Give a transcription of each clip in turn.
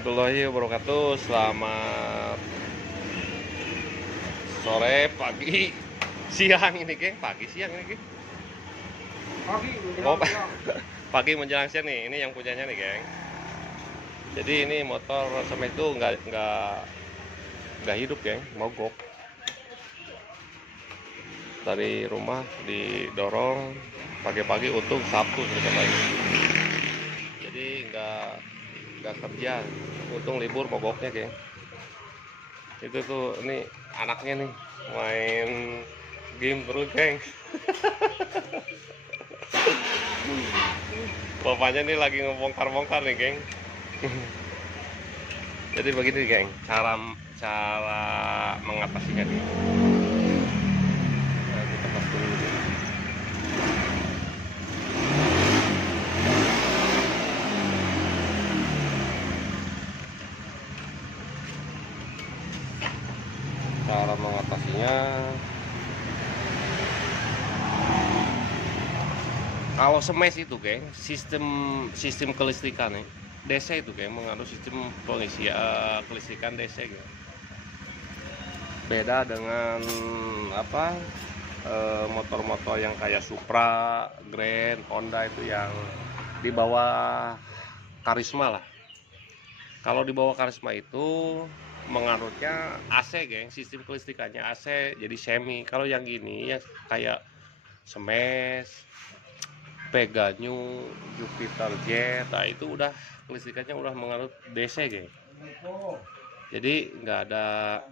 warahmatullahi wabarakatuh. Selamat sore, pagi, siang ini, geng. Pagi, siang ini, geng. Pagi Oh, menjelang siang. pagi menjelang siang nih. Ini yang punyanya nih, geng. Jadi ini motor sama itu nggak hidup, geng. Mogok. Dari rumah didorong pagi-pagi, untung Sabtu sedikit lagi. Jadi nggak kerja. Untung libur mogoknya, geng. Itu tuh ini anaknya nih main game terus, geng. Bapaknya nih lagi ngebongkar-bongkar nih, geng. Jadi begini, geng, cara cara mengatasinya nih. Nah, kita tes dulu, geng. Cara mengatasinya, kalau semes itu, geng, sistem sistem kelistrikan nih DC itu, geng, mengandung sistem kelistrikan DC, geng. Beda dengan apa, motor-motor yang kayak Supra, Grand, Honda itu yang di bawah Karisma lah. Kalau di bawah Karisma itu menganutnya AC, geng, sistem kelistrikannya AC, jadi semi. Kalau yang gini ya kayak Smash, Peganyu, Jupiter Jet, nah itu udah kelistrikannya udah menganut DC, geng. Jadi nggak ada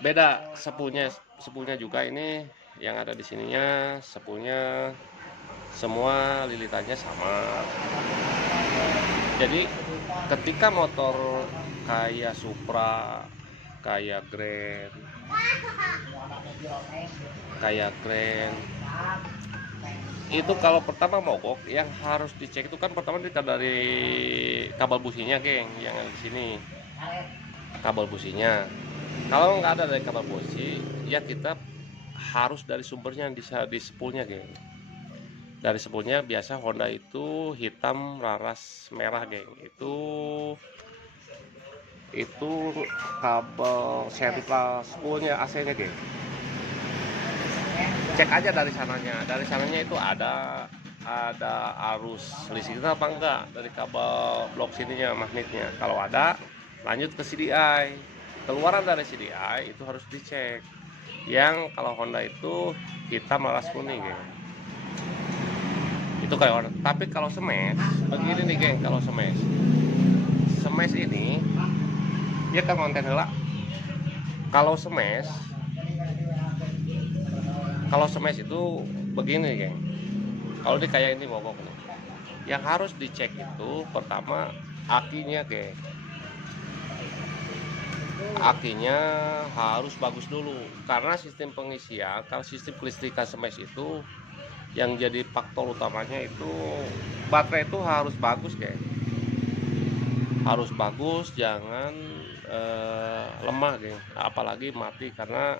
beda sepunya juga. Ini yang ada di sininya sepunya semua lilitannya sama. Jadi ketika motor kayak Supra, kayak Grand, kayak Grand itu kalau pertama mogok, yang harus dicek itu kan pertama dari kabel businya, geng, yang ada di sini kabel businya. Kalau nggak ada dari kabel busi, ya kita harus dari sumbernya di sepulnya, geng. Dari sepulnya biasa Honda itu hitam laras merah, geng. Itu kabel sentral spoolnya AC-nya, geng. Cek aja dari sananya. Dari sananya itu ada arus listrik apa enggak dari kabel blok sininya, magnetnya. Kalau ada, lanjut ke CDI. Keluaran dari CDI itu harus dicek. Yang kalau Honda itu hitam laras kuning, geng. Itu kayak Honda. Tapi kalau Smash begini nih, geng. Kalau Smash ini dia kan konten heula. Kalau Smash itu begini, geng. Kalau dia kayak ini mogok nih, yang harus dicek itu pertama akinya, geng. Akinya harus bagus dulu, karena sistem pengisian, kalau sistem kelistrikan Smash itu yang jadi faktor utamanya itu baterai itu harus bagus, geng. Harus bagus, jangan lemah, geng. Apalagi mati, karena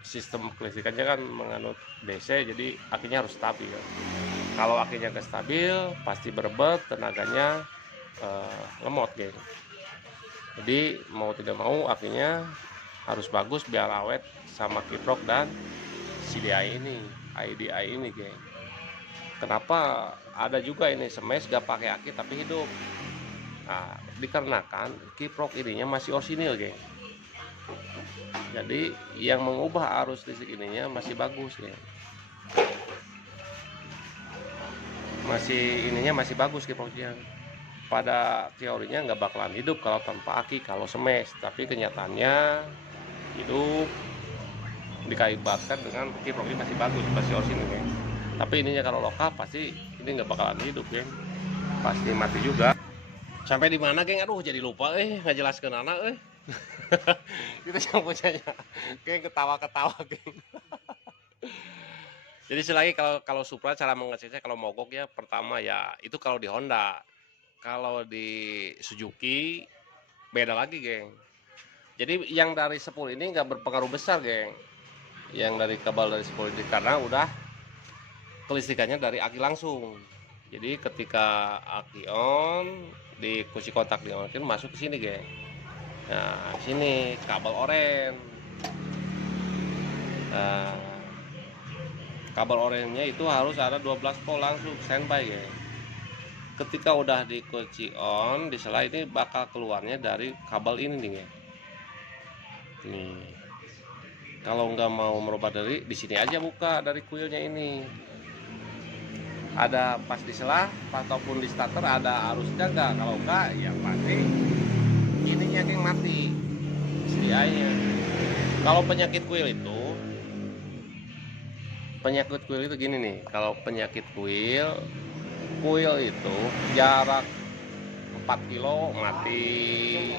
sistem kelistrikannya kan menganut DC, jadi akinya harus stabil. Kalau akinya nggak stabil, pasti berebet, tenaganya lemot, geng. Jadi mau tidak mau akinya harus bagus biar awet sama kiprok dan IDI ini, geng. Kenapa ada juga ini Smash gak pakai aki tapi hidup? Nah, dikarenakan kiprok ininya masih orsinil, geng. Jadi yang mengubah arus listrik ininya masih bagus, geng. Masih bagus kiproknya. Pada teorinya nggak bakalan hidup kalau tanpa aki, kalau Smash. Tapi kenyataannya hidup, dikaitkan dengan kiprok ini masih bagus, masih orsinil, geng. Tapi ininya kalau lokal pasti ini nggak bakalan hidup, geng. Pasti mati juga. Sampai di mana, geng? Aduh, jadi lupa nggak jelaskan anak kita yang punyanya, geng. Ketawa-ketawa, geng. Jadi selagi kalau Supra, cara mengeceknya kalau mogok ya pertama ya itu kalau di Honda. Kalau di Suzuki beda lagi, geng. Jadi yang dari sepul ini nggak berpengaruh besar, geng. Yang dari kabel dari sepul ini, karena udah kelistrikannya dari aki langsung. Jadi ketika aki on, di kunci kontak dioleskan masuk ke sini geng. Nah sini kabel oren. Nah, kabel orennya itu harus ada 12 volt langsung standby geng. Ketika udah dikunci on, disela ini bakal keluarnya dari kabel ini nih geng. Nih, kalau nggak mau merubah dari di sini aja buka dari kuilnya ini. Ada pas disela ataupun di starter ada arusnya nggak? Kalau nggak, ya pasti ininya yang mati, CDI-nya. Kalau penyakit kuil itu gini nih. Kalau penyakit kuil itu jarak 4 kilo mati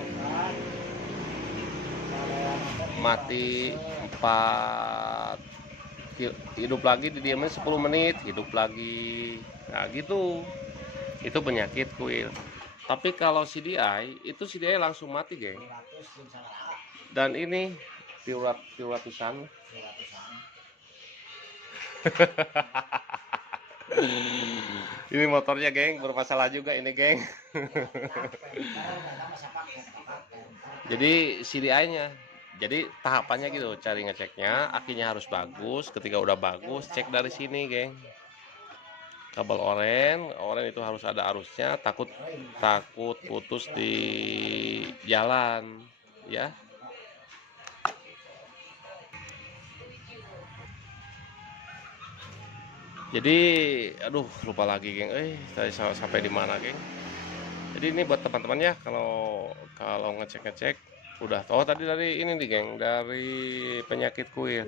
4, hidup lagi didiamin 10 menit, hidup lagi. Nah gitu, itu penyakit kuil. Tapi kalau CDI langsung mati geng. Dan ini piuratusan. Ini motornya geng bermasalah juga ini geng. Jadi CDI-nya, jadi tahapannya gitu, cari ngeceknya, akinya harus bagus. Ketika udah bagus, cek dari sini geng. Kabel oren itu harus ada arusnya, takut putus di jalan ya. Jadi aduh lupa lagi geng, saya sampai di mana geng. Jadi ini buat teman-teman ya, kalau ngecek udah tahu tadi dari ini nih geng, dari penyakit kuil.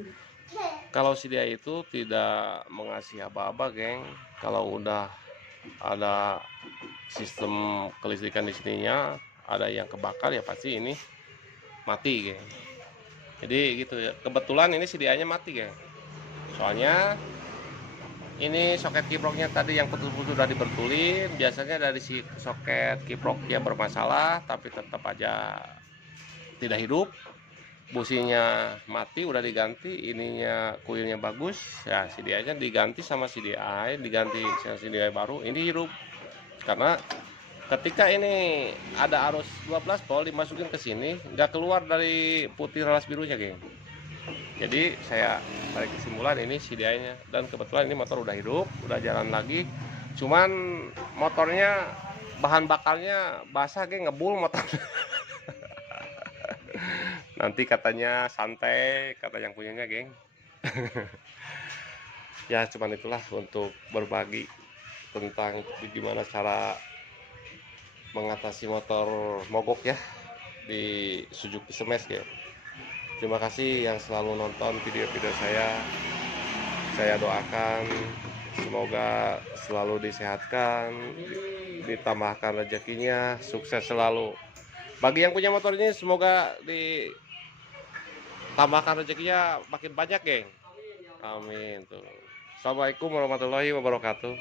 Kalau si dia itu tidak mengasih aba-aba geng. Kalau udah ada sistem kelistrikan di sininya, ada yang kebakar ya pasti ini mati geng. Jadi gitu ya. Kebetulan ini CDI-nya mati geng. Soalnya ini soket kiproknya tadi yang putus-putus sudah dibertulin. Biasanya dari si soket kiprok dia bermasalah, tapi tetap aja tidak hidup. Businya mati udah diganti, ininya kuilnya bagus ya, CDI-nya diganti sama CDI, diganti sama CDI baru, ini hidup. Karena ketika ini ada arus 12 volt dimasukin ke sini, nggak keluar dari putih ralas birunya geng. Jadi saya tarik kesimpulan ini CDI-nya, dan kebetulan ini motor udah hidup, udah jalan lagi. Cuman motornya bahan bakarnya basah geng, ngebul motor. Nanti katanya santai, kata yang punyanya geng. Ya cuman itulah untuk berbagi tentang gimana cara mengatasi motor mogok ya di Suzuki Smash ya. Terima kasih yang selalu nonton video-video saya doakan semoga selalu disehatkan, ditambahkan rezekinya, sukses selalu. Bagi yang punya motor ini semoga ditambahkan rezekinya makin banyak geng. Amin tuh. Assalamualaikum warahmatullahi wabarakatuh.